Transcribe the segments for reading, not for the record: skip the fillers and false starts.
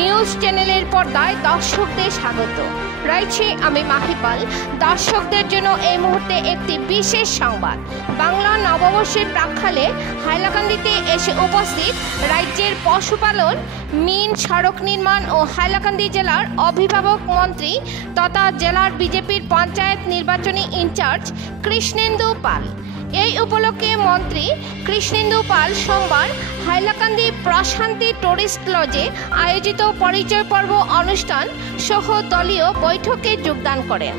News চ্যানেলের পর্দায় দর্শকদের স্বাগত। রয়েছে আমি মাহিপাল। দর্শকদের জন্য এই মুহূর্তে একটি বিশেষ সংবাদ। বাংলা নববর্ষের প্রাক্কালে হাইলাকান্দিতে এসে উপস্থিত রাজ্যের পশুপালন, মিন, সড়ক নির্মাণ ও হাইলাকান্দি জেলার অভিভাবক মন্ত্রী তথা জেলার বিজেপির পঞ্চায়েত নির্বাচনী ইনচার্জ কৃষ্ণেন্দু পাল। এই উপলক্ষে মন্ত্রী কৃষ্ণেন্দু পাল সোমবার হাইলাকান্দি প্রশান্তি টুরিস্ট লজে আয়োজিত পরিচয় পর্ব অনুষ্ঠান সহ দলীয় বৈঠকে যোগদান করেন।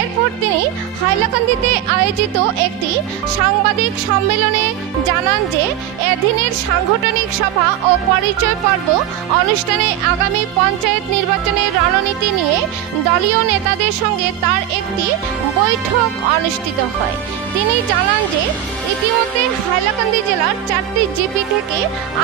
এরপর তিনি হাইলাকান্দিতে আয়োজিত একটি সাংবাদিক সম্মেলনে জানান যে এদিনের সাংগঠনিক সভা ও পরিচয় পর্ব অনুষ্ঠানে আগামী পঞ্চায়েত নির্বাচনের রণনীতি নিয়ে দলীয় নেতাদের সঙ্গে তার একটি বৈঠক অনুষ্ঠিত হয়। তিনি জানান যে ইতিমধ্যে হাইলাকান্দি জেলার 4টি জিপি থেকে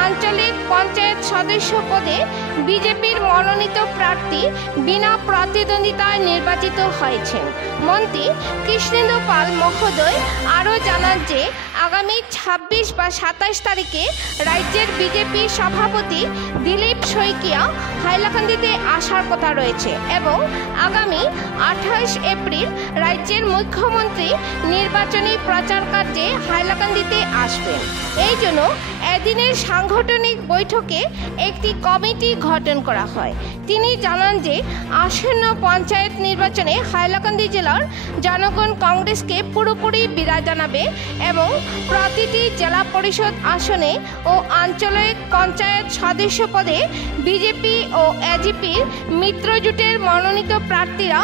আঞ্চলিক পঞ্চায়েত সদস্য পদে বিজেপির মনোনীত প্রার্থী বিনা প্রতিদ্বন্দ্বিতায় নির্বাচিত হয়েছেন। মন্ত্রী কৃষ্ণেন্দু পাল মহোদয় আরও জানান যে আগামী 26 বা 27 তারিখে রাজ্যের বিজেপি সভাপতি দিলীপ শইকিয়া হাইলাকান্দিতে আসার কথা রয়েছে এবং আগামী 28 এপ্রিল রাজ্যের মুখ্যমন্ত্রী নির্বাচনী প্রচার কার্যে হাইলাকান্দিতে আসবেন। এই জন্য এদিনের সাংগঠনিক বৈঠকে একটি কমিটি গঠন করা হয়। তিনি জানান যে আসন্ন পঞ্চায়েত নির্বাচনে হাইলাকান্দি জেলার জনগণ কংগ্রেসকে পুরোপুরি বিদায় জানাবে এবং প্রতিটি জেলা পরিষদ আসনে ও আঞ্চলিক পঞ্চায়েত সদস্য পদে বিজেপি ও এজিপির মিত্রজোটের মনোনীত প্রার্থীরা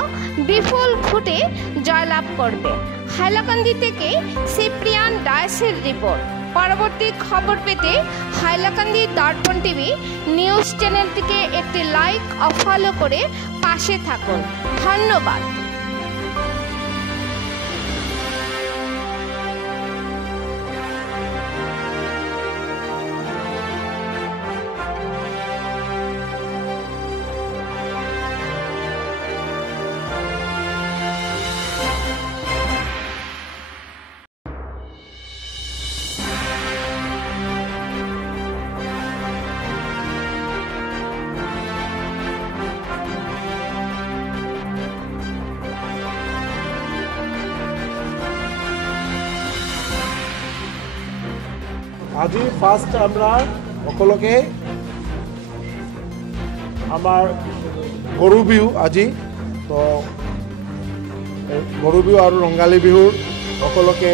বিপুল ভোটে জয়লাভ করবে। হাইলাকান্দি থেকে সিপ্রিয়ান ডায়েসের রিপোর্ট। পরবর্তী খবর পেতে হাইলাকান্দি দর্পণ টিভি নিউজ চ্যানেলটিকে একটি লাইক ও ফলো করে পাশে থাকুন। ধন্যবাদ। আজি ফার্স্ট আমরা সকলকে আমার গরু বিহু আজি তো গরু বিহু আর রঙালী বিহুর সকলকে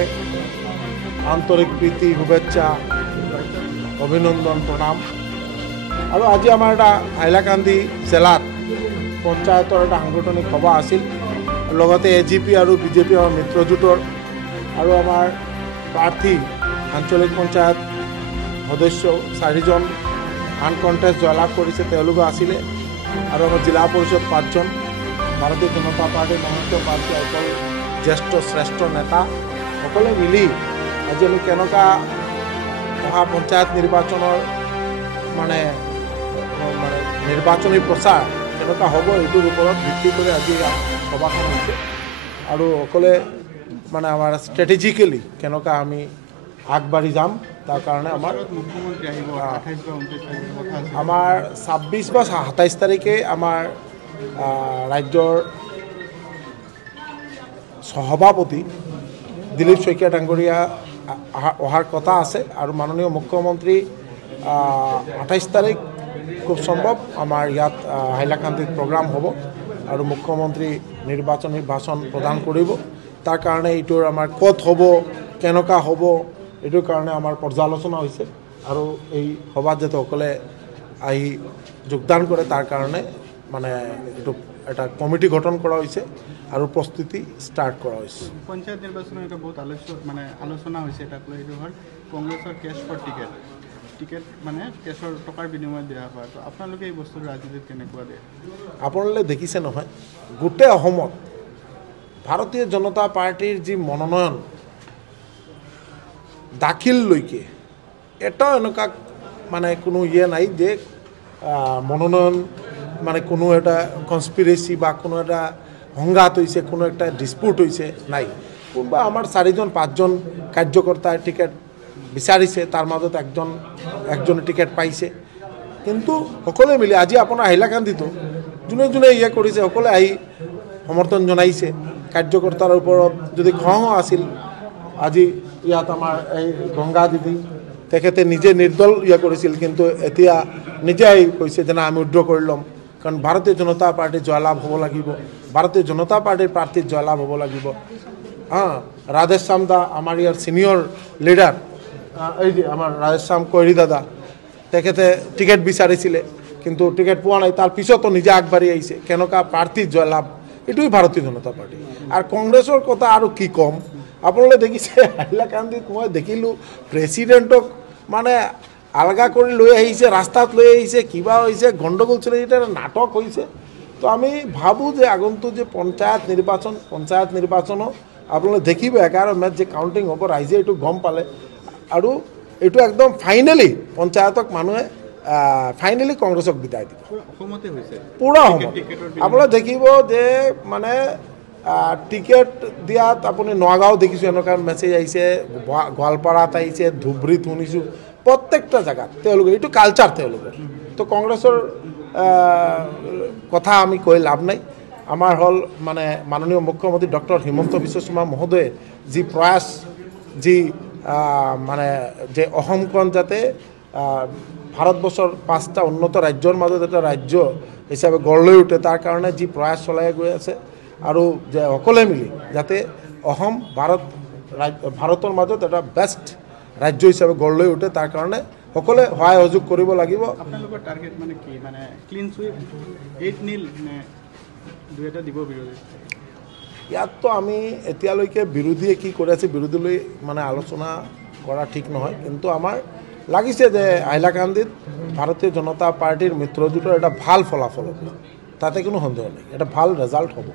আন্তরিক প্রীতি শুভেচ্ছা অভিনন্দন প্রণাম। আর আজি আমার এটা হাইলাকান্দি জেলার পঞ্চায়েতৰ এটা সাংগঠনিক সভা আছিল, লগতে এজিপি আৰু বিজেপি আৰু মিত্ৰজোঁটৰ আৰু আমাৰ প্ৰাৰ্থী আঞ্চলিক পঞ্চায়ত সদস্য 4জন আনকণ্টেষ্ট জয়লাভ কৰিছে, তেওঁলোকো আছিলে। আৰু আমাৰ জিলা পৰিষদ 5জন, ভাৰতীয় জনতা পাৰ্টীৰ মনোনীত প্ৰাৰ্থী অকল জ্যেষ্ঠ শ্ৰেষ্ঠ নেতা সকলে মিলি আজি আমি কেনেকুৱা অহা পঞ্চায়ত নিৰ্বাচনৰ মানে নিৰ্বাচনী প্ৰচাৰ কেনেকুৱা হ'ব এইটোৰ ওপৰত ভিত্তি কৰি আজি সভাখন হৈছে। আৰু সকলে মানে আমাৰ ষ্ট্ৰেটেজিকেলি কেনেকুৱা আমি আগবাঢ়ি যাম তাৰ কাৰণে আমাৰ 26 বা 27 তাৰিখে আমাৰ ৰাজ্যৰ সভাপতি দিলীপ শইকীয়া ডাঙৰীয়া অহাৰ কথা আছে আৰু মাননীয় মুখ্যমন্ত্ৰী 28 তাৰিখ খুব সম্ভৱ আমাৰ ইয়াত হাইলাকান্দিত প্ৰগ্ৰাম হ'ব আৰু মুখ্যমন্ত্ৰী নিৰ্বাচনী ভাষণ প্ৰদান কৰিব। তাৰ কাৰণে এইটোৰ আমাৰ ক'ত হ'ব কেনেকুৱা হ'ব এইটোৰ কাৰণে আমাৰ পৰ্যালোচনা হৈছে আৰু এই সভাত যাতে সকলে আহি যোগদান কৰে তাৰ কাৰণে মানে এইটো এটা কমিটি গঠন কৰা হৈছে আৰু প্ৰস্তুতি ষ্টাৰ্ট কৰা হৈছে। পঞ্চায়ত নিৰ্বাচনৰ এটা বহুত আলোচনা হৈছে, তাক লৈ এইটো হ'ল কংগ্ৰেছৰ কেছ ফৰ টিকেট মানে কেছৰ টকাৰ বিনিময়ত দিয়া হয়। তো আপোনালোকে এই বস্তুটো ৰাজনীতিত কেনেকুৱা দিয়ে? আপোনালোকে দেখিছে নহয়, গোটেই অসমত ভাৰতীয় জনতা পাৰ্টীৰ যি মনোনয়ন দাখিললৈকে এটাও এনেকুৱা মানে কোনো নাই যে মনোনয়ন মানে কোনো এটা কনস্পিৰেচি বা কোনো এটা সংঘাত হৈছে, কোনো একটা ডিসপুট হৈছে নাই। কোনোবা আমাৰ 4জন 5জন কাৰ্যকৰ্তাই টিকেট বিচাৰিছে, তাৰ মাজত একজনে টিকেট পাইছে, কিন্তু সকলোৱে মিলি আজি আপোনাৰ হাইলাকান্দিতো যোনে যোনে ইয়ে কৰিছে সকলোৱে আহি সমৰ্থন জনাইছে। কাৰ্যকৰ্তাৰ ওপৰত যদি খং আছিল, আজি ইয়াত আমাৰ এই গংগা দিদি তেখেতে নিজে নিৰ্দল ইয়ে কৰিছিল, কিন্তু এতিয়া নিজে আহি কৈছে যে না আমি উইথড্ৰ কৰি ল'ম, কাৰণ ভাৰতীয় জনতা পাৰ্টিৰ জয়লাভ হ'ব লাগিব, ভাৰতীয় জনতা পাৰ্টিৰ প্ৰাৰ্থীৰ জয়লাভ হ'ব লাগিব। ৰাধেশ্যাম দা আমাৰ ইয়াৰ ছিনিয়ৰ লিডাৰ, এই যে আমাৰ ৰাধেশ্যাম কৈৰী দাদা, তেখেতে টিকেট বিচাৰিছিলে কিন্তু টিকেট পোৱা নাই, তাৰ পিছতো নিজে আগবাঢ়ি আহিছে। কেনেকুৱা প্ৰাৰ্থীৰ জয়লাভ, এইটোৱেই ভাৰতীয় জনতা পাৰ্টি। আৰু কংগ্ৰেছৰ কথা আৰু কি ক'ম, আপোনালোকে দেখিছে হাইলাকান্দিত মই দেখিলোঁ প্ৰেচিডেণ্টক মানে আলগা কৰি লৈ আহিছে, ৰাস্তাত লৈ আহিছে, কিবা হৈছে, গণ্ডগোল চলি, এটা নাটক হৈছে। তো আমি ভাবোঁ যে আগন্তুক যে পঞ্চায়ত নিৰ্বাচনো আপোনালোকে দেখিব 11 মে'ত যে কাউণ্টিং হ'ব, ৰাইজে এইটো গম পালে। আৰু এইটো একদম ফাইনেলি পঞ্চায়তক মানুহে ফাইনেলি কংগ্ৰেছক বিদায় দিব পূৰা অসমত। আপোনালোকে দেখিব যে মানে টিকেট দিয়াত আপুনি নগাঁও দেখিছোঁ এনেকুৱা মেছেজ আহিছে, গোৱালপাৰাত আহিছে, ধুবুৰীত শুনিছোঁ, প্ৰত্যেকটা জেগাত তেওঁলোকে এইটো কালচাৰ তেওঁলোকৰ। তো কংগ্ৰেছৰ কথা আমি কৈ লাভ নাই। আমাৰ হ'ল মানে মাননীয় মুখ্যমন্ত্ৰী ডক্টৰ হিমন্ত বিশ্ব শৰ্মা মহোদয়ে যি প্ৰয়াস, যি মানে যে অসমখন যাতে ভাৰতবৰ্ষৰ 5টা উন্নত ৰাজ্যৰ মাজত এটা ৰাজ্য হিচাপে গঢ় লৈ উঠে, তাৰ কাৰণে যি প্ৰয়াস চলাই গৈ আছে, আৰু যে সকলোৱে মিলি যাতে অসম ভাৰতৰ মাজত এটা বেষ্ট ৰাজ্য হিচাপে গঢ় লৈ উঠে, তাৰ কাৰণে সকলোৱে সহায় সহযোগ কৰিব লাগিব। আপোনালোকৰ টাৰ্গেট মানে কি, মানে ক্লিন চুইপ 8-0 নে 2-এটা দিব বিৰোধী? ইয়াততো আমি এতিয়ালৈকে বিৰোধীয়ে কি কৰি আছে বিৰোধীলৈ মানে আলোচনা কৰা ঠিক নহয়, কিন্তু আমাৰ লাগিছে যে হাইলাকান্দিত ভাৰতীয় জনতা পাৰ্টিৰ মিত্ৰজোঁটৰ এটা ভাল ফলাফল হ'ব, তাতে কোনো সন্দেহ নাই, এটা ভাল ৰেজাল্ট হ'ব।